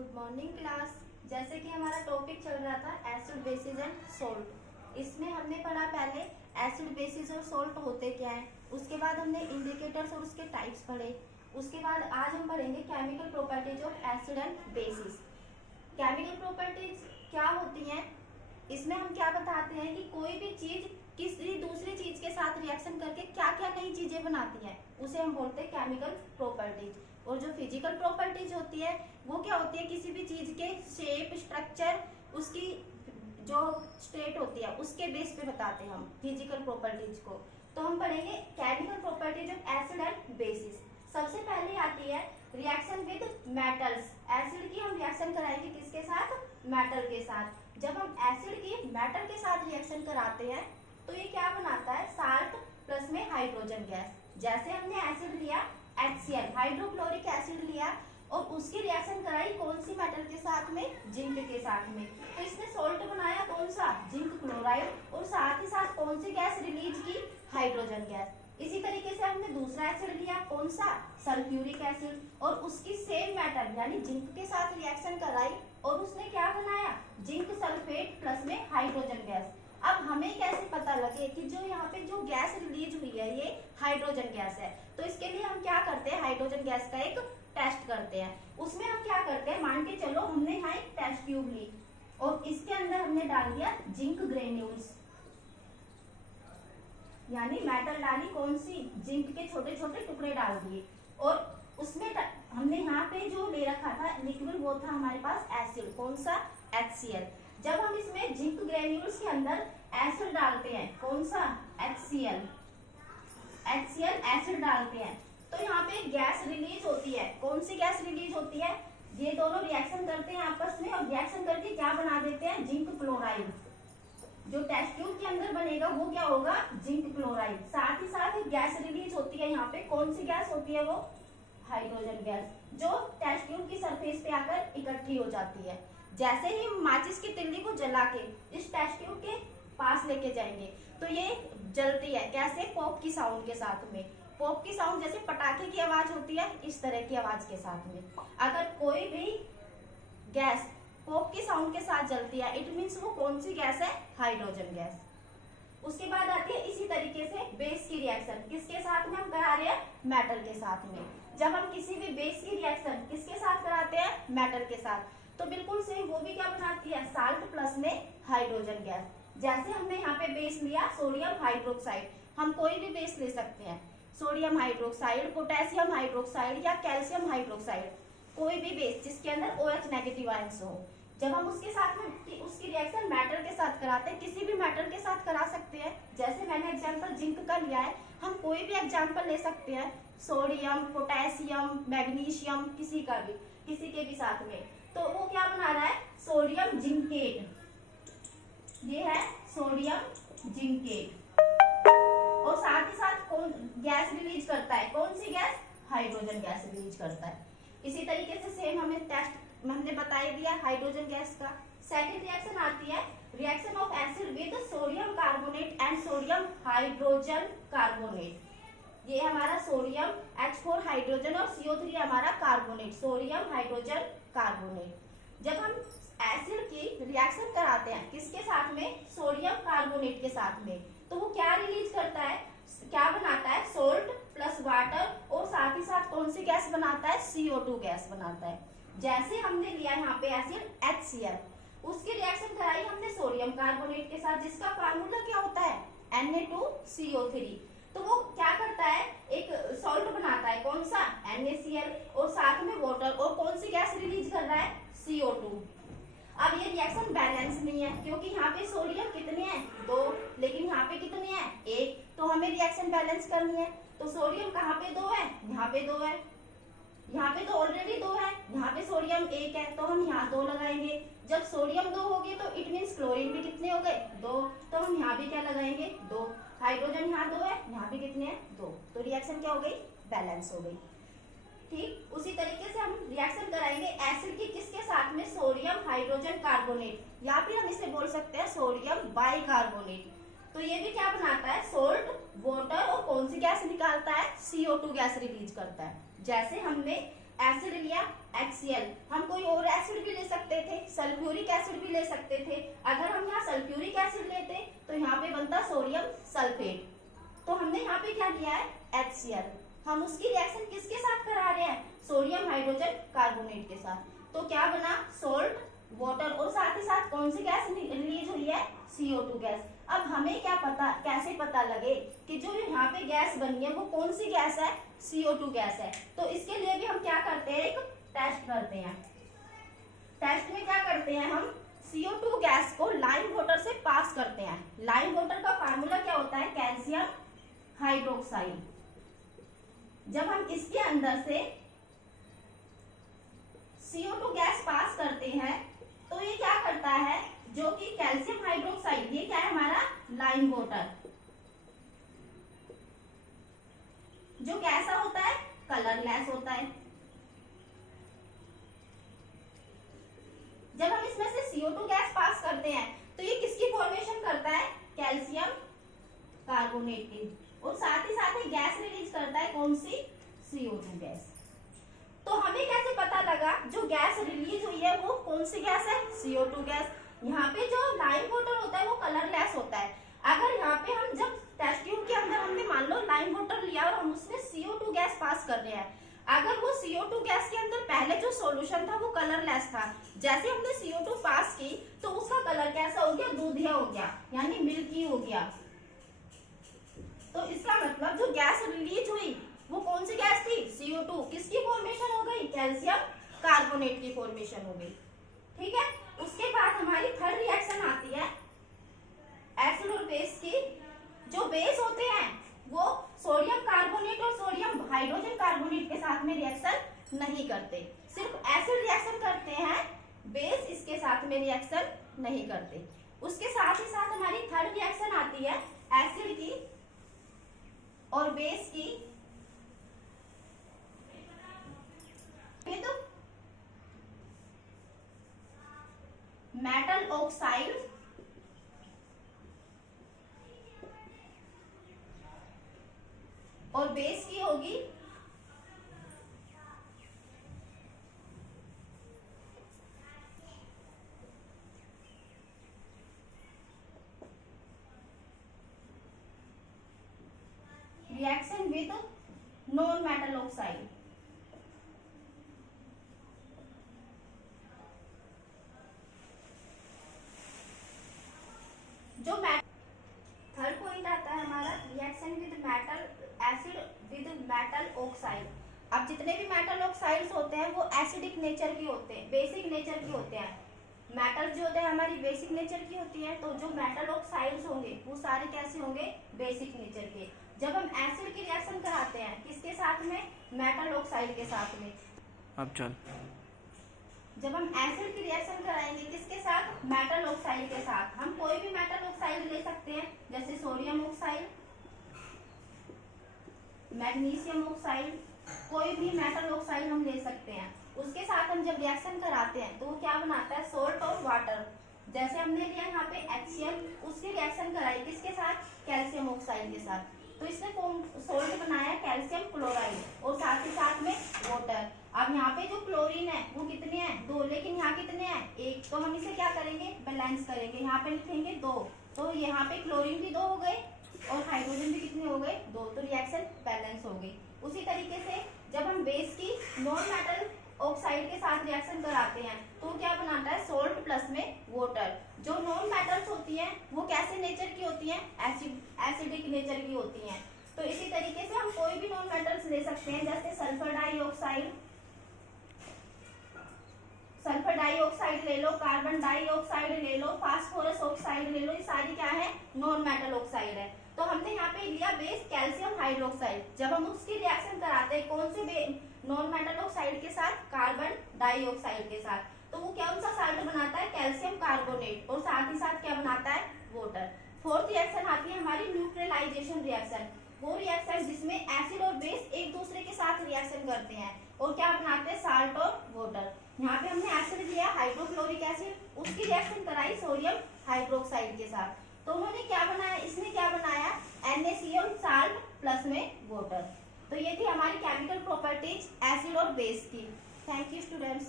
Good morning class. जैसे कि हमारा टॉपिक चल रहा था एसिड बेसिस एंड सोल्ट। इसमें हमने पढ़ा पहले एसिड बेसिस और सोल्ट होते क्या हैं, उसके बाद हमने इंडिकेटर्स और उसके टाइप्स पढ़े। उसके बाद आज हम पढ़ेंगे chemical properties of acid and bases. Chemical properties क्या होती हैं, इसमें हम क्या बताते हैं कि कोई भी चीज किसी दूसरी चीज के साथ रिएक्शन करके क्या क्या नई चीजें बनाती है, उसे हम बोलते हैं केमिकल प्रॉपर्टीज। और जो फिजिकल प्रॉपर्टीज होती है वो क्या होती है, किसी भी चीज के शेप, स्ट्रक्चर, उसकी जो स्टेट होती है उसके बेस पे बताते हैं हम फिजिकल प्रॉपर्टीज को। तो हम पढ़ेंगे chemical properties of acid and bases. सबसे पहले आती है रिएक्शन विद मेटल्स। एसिड की हम रिएक्शन कराएंगे किसके साथ, मेटल के साथ। जब हम एसिड की मेटल के साथ रिएक्शन कराते हैं तो ये क्या बनाता है, साल्ट प्लस में हाइड्रोजन गैस। जैसे हमने एसिड लिया HCl हाइड्रोक्लोरिक एसिड लिया और उसकी रिएक्शन कराई कौन सी मेटल के साथ में, जिंक के साथ में, तो इसने सोल्ट बनाया कौन सा, जिंक क्लोराइड, और साथ ही साथ कौन सी गैस रिलीज की, हाइड्रोजन गैस। इसी तरीके से हमने दूसरा एसिड लिया कौन सा, सल्फ्यूरिक एसिड, और उसकी सेम मेटल यानी जिंक के साथ रिएक्शन कराई और उसने क्या बनाया, जिंक सल्फेट प्लस में हाइड्रोजन गैस। अब हमें कैसे पता लगे कि जो यहाँ पे जो गैस रिलीज हुई है ये हाइड्रोजन गैस है, तो इसके लिए हम क्या करते हैं, हाइड्रोजन गैस का एक टेस्ट करते हैं। उसमें हम क्या करते हैं, मान के चलो हमने यहाँ एक टेस्ट ट्यूब ली और इसके अंदर हमने डाल दिया जिंक ग्रेन्यूल्स, यानी मेटल डाली कौन सी, जिंक के छोटे छोटे टुकड़े डाल दिए, और उसमें हमने यहाँ पे जो ले रखा था लिक्विड वो था हमारे पास एसिड, कौन सा, HCl। जब हम इसमें जिंक ग्रेन्यूल्स के अंदर एसिड डालते हैं कौन सा, HCl एसिड डालते हैं तो यहाँ पे गैस रिलीज होती है, कौन सी गैस रिलीज होती है, ये दोनों रिएक्शन करते हैं आपस में और रिएक्शन करके क्या बना देते हैं, जिंक क्लोराइड। जो टेस्ट ट्यूब के अंदर बनेगा वो क्या होगा, जिंक क्लोराइड। साथ ही साथ एक गैस रिलीज होती है यहाँ पे, कौन सी गैस होती है वो, हाइड्रोजन गैस, जो टेस्ट ट्यूब की सरफेस पे आकर इकट्ठी हो जाती है। जैसे ही माचिस की तिल्ली को जला के इस टेस्ट ट्यूब के पास लेके जाएंगे तो ये जलती है, कैसे, पॉप की साउंड के साथ में। पॉप की साउंड जैसे पटाखे की आवाज होती है इस तरह की आवाज के साथ में। अगर कोई भी गैस पॉप की साउंड के साथ जलती है इट मीन्स वो कौन सी गैस है, हाइड्रोजन गैस। उसके बाद आती है इसी तरीके से बेस की रिएक्शन, किसके साथ में हम करा रहे हैं, मेटल के साथ में। जब हम किसी भी बेस की रिएक्शन किसके साथ कराते हैं, मेटल के साथ, तो बिल्कुल सेम वो भी क्या बनाती है, साल्ट प्लस में हाइड्रोजन गैस। जैसे हमने यहाँ पे बेस लिया सोडियम हाइड्रोक्साइड, हम कोई भी बेस ले सकते हैं, सोडियम हाइड्रोक्साइड, पोटेशियम हाइड्रोक्साइड या कैल्शियम हाइड्रोक्साइड, कोई भी बेस जिसके अंदर OH नेगेटिव आयंस हो। जब हम उसके साथ में उसकी रिएक्शन मेटल के साथ कराते हैं, किसी भी मेटल के साथ करा सकते हैं, जैसे मैंने एग्जांपल जिंक का लिया है, हम कोई भी एग्जांपल ले सकते हैं, सोडियम, पोटेशियम, मैग्नीशियम, किसी का भी, किसी के भी साथ में, तो वो क्या बना रहा है, सोडियम जिंकेट, ये है सोडियम जिंकेट। और साथ ही साथ कौन गैस रिलीज करता है, कौन सी गैस, हाइड्रोजन गैस रिलीज करता है। इसी तरीके से सेम हमें टेस्ट हमने बता ही दिया हाइड्रोजन गैस का। सेकंड रिएक्शन आती है reaction of acid with sodium carbonate and sodium hydrogen carbonate. ये हमारा सोडियम H4 हाइड्रोजन और CO3 हमारा कार्बोनेट, सोडियम हाइड्रोजन कार्बोनेट। जब हम एसिड की रिएक्शन कराते हैं किसके साथ में, सोडियम कार्बोनेट के साथ में, तो वो क्या रिलीज करता है, क्या बनाता है, सोल्ट प्लस वाटर, और साथ ही साथ कौन सी गैस बनाता है, CO2 गैस बनाता है। जैसे हमने लिया यहाँ पे एसिड HCl, उसकी रिएक्शन कराई हमने सोडियम कार्बोनेट के साथ, जिसका फार्मूला क्या होता है, Na2CO3, तो वो क्या करता है, एक सॉल्ट बनाता है कौन सा, NaCl, और साथ में वाटर, और कौन सी गैस रिलीज कर रहा है, CO2। अब ये रिएक्शन बैलेंस नहीं है क्योंकि यहाँ पे सोडियम कितने हैं, 2, लेकिन यहाँ पे कितने हैं, 1, तो हमें रिएक्शन बैलेंस करनी है। तो सोडियम कहाँ पे 2 है, यहाँ पे 2 है, यहाँ पे तो ऑलरेडी 2 है, यहाँ पे सोडियम 1 है, तो हम यहाँ 2 लगाएंगे। जब सोडियम 2 हो गए तो इट मीन्स क्लोरीन भी कितने हो गए, 2, तो हम यहाँ भी क्या लगाएंगे, 2। हाइड्रोजन यहाँ 2 है, यहाँ भी कितने हैं, 2, तो रिएक्शन क्या हो गई, बैलेंस हो गई। ठीक उसी तरीके से हम रिएक्शन कराएंगे एसिड की किसके साथ में, सोडियम हाइड्रोजन कार्बोनेट, या फिर हम इसे बोल सकते हैं सोडियम बाइकार्बोनेट। तो ये भी क्या बनाता है, सोल्ट, वाटर, और कौन सी गैस निकालता है, CO2 गैस रिलीज करता है। जैसे हमने एसिड लिया HCl, हम कोई और एसिड भी ले सकते थे, सल्फ्यूरिक एसिड भी ले सकते थे। अगर हम यहाँ सल्फ्यूरिक एसिड लेते तो यहाँ पे बनता सोडियम सल्फेट। तो हमने यहाँ पे क्या लिया है HCl, हम उसकी रिएक्शन किसके साथ करा रहे हैं, सोडियम हाइड्रोजन कार्बोनेट के साथ। तो क्या बना, सोल्ट वाटर, और साथ ही साथ कौन सी गैस रिलीज हुई है, CO2 गैस। अब हमें क्या पता, कैसे पता लगे कि जो यहाँ पे गैस बनी है वो कौन सी गैस है, CO2 गैस है। तो इसके लिए भी हम क्या करते हैं, एक टेस्ट करते हैं। टेस्ट में क्या करते हैं, हम CO2 गैस को लाइम वाटर से पास करते हैं। लाइम वाटर का फार्मूला क्या होता है, कैल्शियम हाइड्रोक्साइड। जब हम इसके अंदर से CO2 गैस पास करते हैं तो ये क्या करता है, जो कि कैल्शियम हाइड्रोक्साइड, ये क्या है हमारा लाइम वाटर, जो कैसा होता है, कलरलेस होता है। जब हम इसमें से CO2 गैस पास करते हैं तो ये किसकी फॉर्मेशन करता है, कैल्शियम कार्बोनेट की, और साथ ही गैस रिलीज करता है कौन सी, CO2 गैस। तो हमें कैसे पता लगा जो गैस रिलीज हुई है वो कौन सी गैस है, CO2 गैस। यहाँ पे जो लाइम वाटर होता है वो कलरलेस होता है। अगर यहाँ पे हम जब टेस्ट ट्यूब के अंदर हमने मान लो लाइम वाटर लिया और हम उसमें CO2 गैस पास कर रहे हैं, अगर वो CO2 गैस के अंदर पहले जो सॉल्यूशन था वो कलरलेस था, जैसे हमने CO2 पास की तो उसका कलर कैसा हो गया, दूधिया हो गया, यानी मिल्की हो गया। तो इसका मतलब जो गैस रिलीज हुई वो कौन सी गैस थी, CO2, किसकी फॉर्मेशन हो गई, कैल्शियम कार्बोनेट की फॉर्मेशन हो गई। ठीक है, उसके बाद हमारी थर्ड रिएक्शन आती है एसिड और बेस की। जो बेस होते हैं वो सोडियम कार्बोनेट और सोडियम हाइड्रोजन कार्बोनेट के साथ में रिएक्शन नहीं करते, सिर्फ एसिड रिएक्शन करते हैं, बेस इसके साथ में रिएक्शन नहीं करते। उसके साथ ही साथ हमारी थर्ड रिएक्शन आती है एसिड की और बेस की। तो मेटल ऑक्साइड और बेस की होगी reaction with non metal oxide. जो थर्ड पॉइंट आता है हमारा reaction with metal acid with metal oxide. अब जितने भी मेटल ऑक्साइड्स होते हैं वो एसिडिक नेचर के होते हैं, बेसिक नेचर के होते हैं। मेटल जो होते हैं हमारी बेसिक नेचर की होती है, तो जो मेटल ऑक्साइड्स होंगे वो सारे कैसे होंगे, बेसिक नेचर के। जब हम एसिड की रिएक्शन कराते हैं किसके साथ में, मेटल ऑक्साइड के साथ में। अब चल, जब हम एसिड की रिएक्शन कराएंगे किसके साथ, मेटल ऑक्साइड के साथ। हम कोई भी मेटल ऑक्साइड ले सकते हैं, जैसे सोडियम ऑक्साइड, मैग्नीशियम ऑक्साइड, कोई भी मेटल ऑक्साइड हम ले सकते हैं। उसके साथ हम जब रिएक्शन कराते हैं तो वो क्या बनाता है, सोल्ट और वाटर। जैसे हमने लिया यहाँ पे HCl, उसकी रिएक्शन कराई किसके साथ, कैल्शियम ऑक्साइड के साथ, तो इसने सोल्ट बनाया कैल्शियम क्लोराइड और साथ ही साथ में वाटर। अब यहाँ पे जो क्लोरीन है वो कितने हैं, 2, लेकिन यहाँ कितने हैं, 1। तो हम इसे क्या करेंगे, बैलेंस करेंगे, यहाँ पे लिखेंगे 2, तो यहाँ पे क्लोरीन भी 2 हो गए और हाइड्रोजन भी कितने हो गए, 2, तो रिएक्शन बैलेंस हो गई। उसी तरीके से जब हम बेस की नॉन मेटल ऑक्साइड के साथ रिएक्शन कराते हैं तो क्या बनाता है, सोल्ट प्लस में वाटर। जो नॉन मेटल्स होती हैं वो कैसे नेचर की होती हैं, एसिडिक नेचर की होती हैं। तो इसी तरीके से हम कोई भी नॉन मेटल्स ले सकते हैं, जैसे सल्फर डाइऑक्साइड, सल्फर डाइऑक्साइड ले लो, कार्बन डाइऑक्साइड ले लो, फास्फोरस ऑक्साइड ले लो, ये सारी क्या है, नॉन मेटल ऑक्साइड है। तो हमने यहाँ पे लिया बेस कैल्शियम हाइड्रोक्साइड। जब हम उसकी रिएक्शन कराते हैं कौन से नॉन मेटल ऑक्साइड के साथ, कार्बन डाइऑक्साइड के साथ, तो वो कौन सा साल्ट बनाता है, कैल्शियम कार्बोनेट, और साथ ही साथ क्या बनाता है, वाटर। फोर्थ रिएक्शन आती है हमारी न्यूट्रलाइजेशन रिएक्शन। वो रिएक्शन जिसमें एसिड और बेस एक दूसरे के साथ रिएक्शन करते हैं और क्या बनाते हैं, साल्ट और वाटर। यहाँ पे हमने एसिड लिया हाइड्रोक्लोरिक एसिड, उसकी रिएक्शन कराई सोडियम हाइड्रोक्साइड के साथ, तो उन्होंने क्या बनाया, इसने क्या बनाया, NaCl साल्ट प्लस में वाटर। तो ये थी हमारी केमिकल प्रॉपर्टीज एसिड और बेस की। Thank you students.